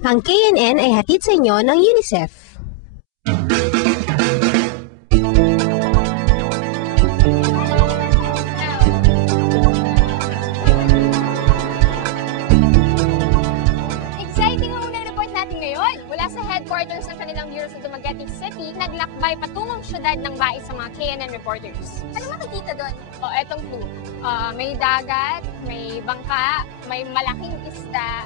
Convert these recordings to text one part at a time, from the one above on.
Ang KNN ay hatid sa inyo ng UNICEF. Exciting ang unang report natin ngayon. Mula sa headquarters ng kanilang bureau sa Dumaguete City, naglakbay patungong syudad ng Bais sa mga KNN reporters. Ano makikita doon? Etong clue. May dagat, may bangka, may malaking isda.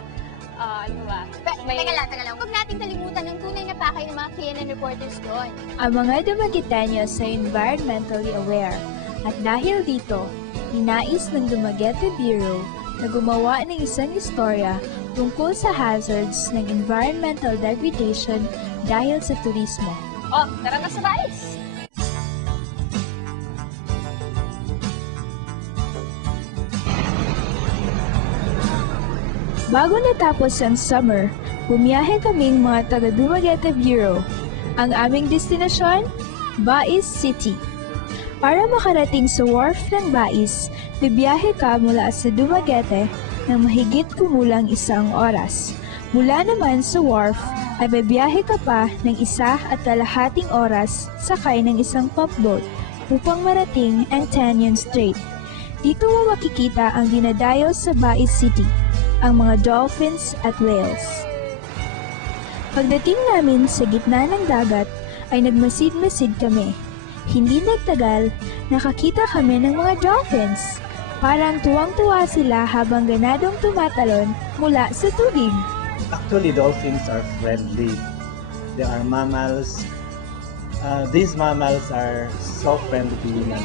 Ano ba? Teka lang. Huwag natin kalimutan ng tunay na pakay ng mga KNN reporters doon. Ang mga Dumagueteños ay environmentally aware. At dahil dito, ninais ng Dumaguete Bureau na gumawa ng isang istorya tungkol sa hazards ng environmental degradation dahil sa turismo. Tara na sa Bais! Bago natapos ang summer, bumiyahe kaming mga taga Dumaguete Bureau. Ang aming destinasyon, Bais City. Para makarating sa wharf ng Bais, bibiyahe ka mula sa Dumaguete ng mahigit kumulang 1 oras. Mula naman sa wharf, ay bibiyahe ka pa ng 1.5 oras sakay ng isang pump upang marating ang Tanyan Strait. Dito mo makikita ang dinadayo sa Bais City, ang mga dolphins at whales. Pagdating namin sa gitna ng dagat, ay nagmasid-masid kami. Hindi nagtagal, nakakita kami ng mga dolphins. Parang tuwang-tuwa sila habang ganadong tumatalon mula sa tubig. Actually, dolphins are friendly. They are mammals. These mammals are so friendly to humans.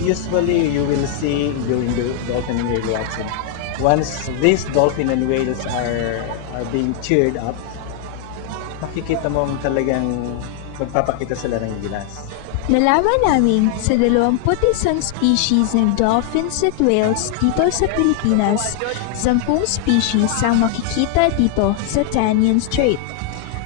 Usually, you will see during the dolphin and whale watching. Once these dolphin and whales are being cheered up, makikita mo talagang magpapakita sila ng gilas. Nalaman namin sa 21 species ng dolphins at whales dito sa Pilipinas, 10 species ang makikita dito sa Tanyan Strait.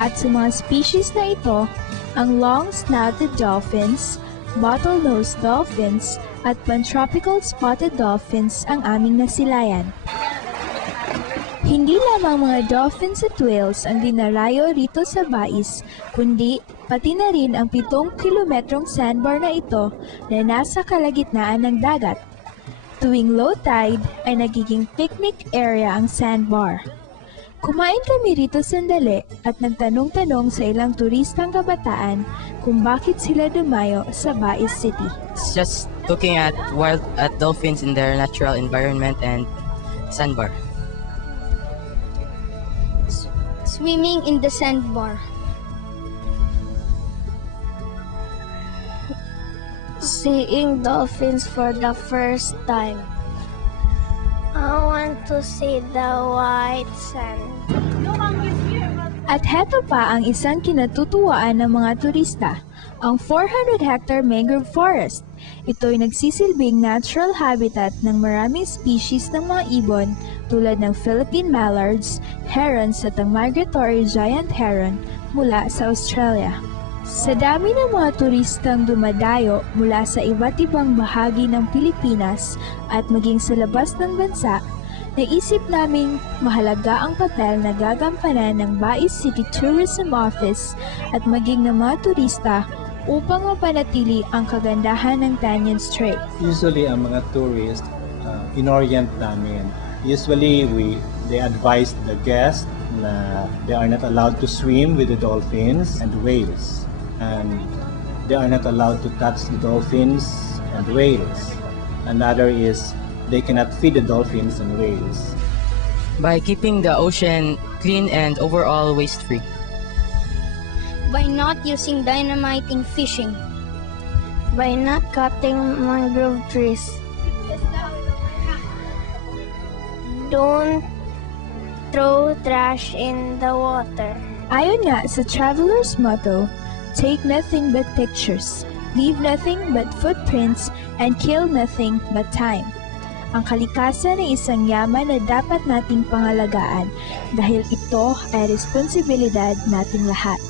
At sa mga species na ito, ang long-snouted dolphins, bottlenose dolphins, at pantropical spotted dolphins ang aming nasilayan. Hindi lamang mga dolphins at whales ang dinarayo rito sa Bais, kundi pati na rin ang 7 kilometrong sandbar na ito na nasa kalagitnaan ng dagat. Tuwing low tide ay nagiging picnic area ang sandbar. Kumain kami rito sandali at nagtanong-tanong sa ilang turistang kabataan kung bakit sila dumayo sa Bais City. It's just looking at dolphins in their natural environment and sandbar. Swimming in the sandbar. Seeing dolphins for the first time. I want to see the white sand. At heto pa ang isang kinatutuwaan ng mga turista, ang 400-hectare mangrove forest. Ito'y nagsisilbing natural habitat ng maraming species ng mga ibon tulad ng Philippine mallards, herons at ang migratory giant heron mula sa Australia. Sa dami ng mga turistang dumadayo mula sa iba't ibang bahagi ng Pilipinas at maging sa labas ng bansa, naisip naming mahalaga ang papel na gagampanan ng Bais City Tourism Office at maging ng mga turista upang mapanatili ang kagandahan ng Tanyan Strait. Usually, ang mga tourists, inorient namin. Usually, they advise the guests na they are not allowed to swim with the dolphins and whales. And they are not allowed to touch the dolphins and whales. Another is they cannot feed the dolphins and whales. By keeping the ocean clean and overall waste-free. By not using dynamite in fishing. By not cutting mangrove trees. Don't throw trash in the water. Ayon nga sa traveler's motto, take nothing but pictures, leave nothing but footprints, and kill nothing but time. Ang kalikasan ay isang yaman na dapat nating pangalagaan dahil ito ay responsibilidad nating lahat.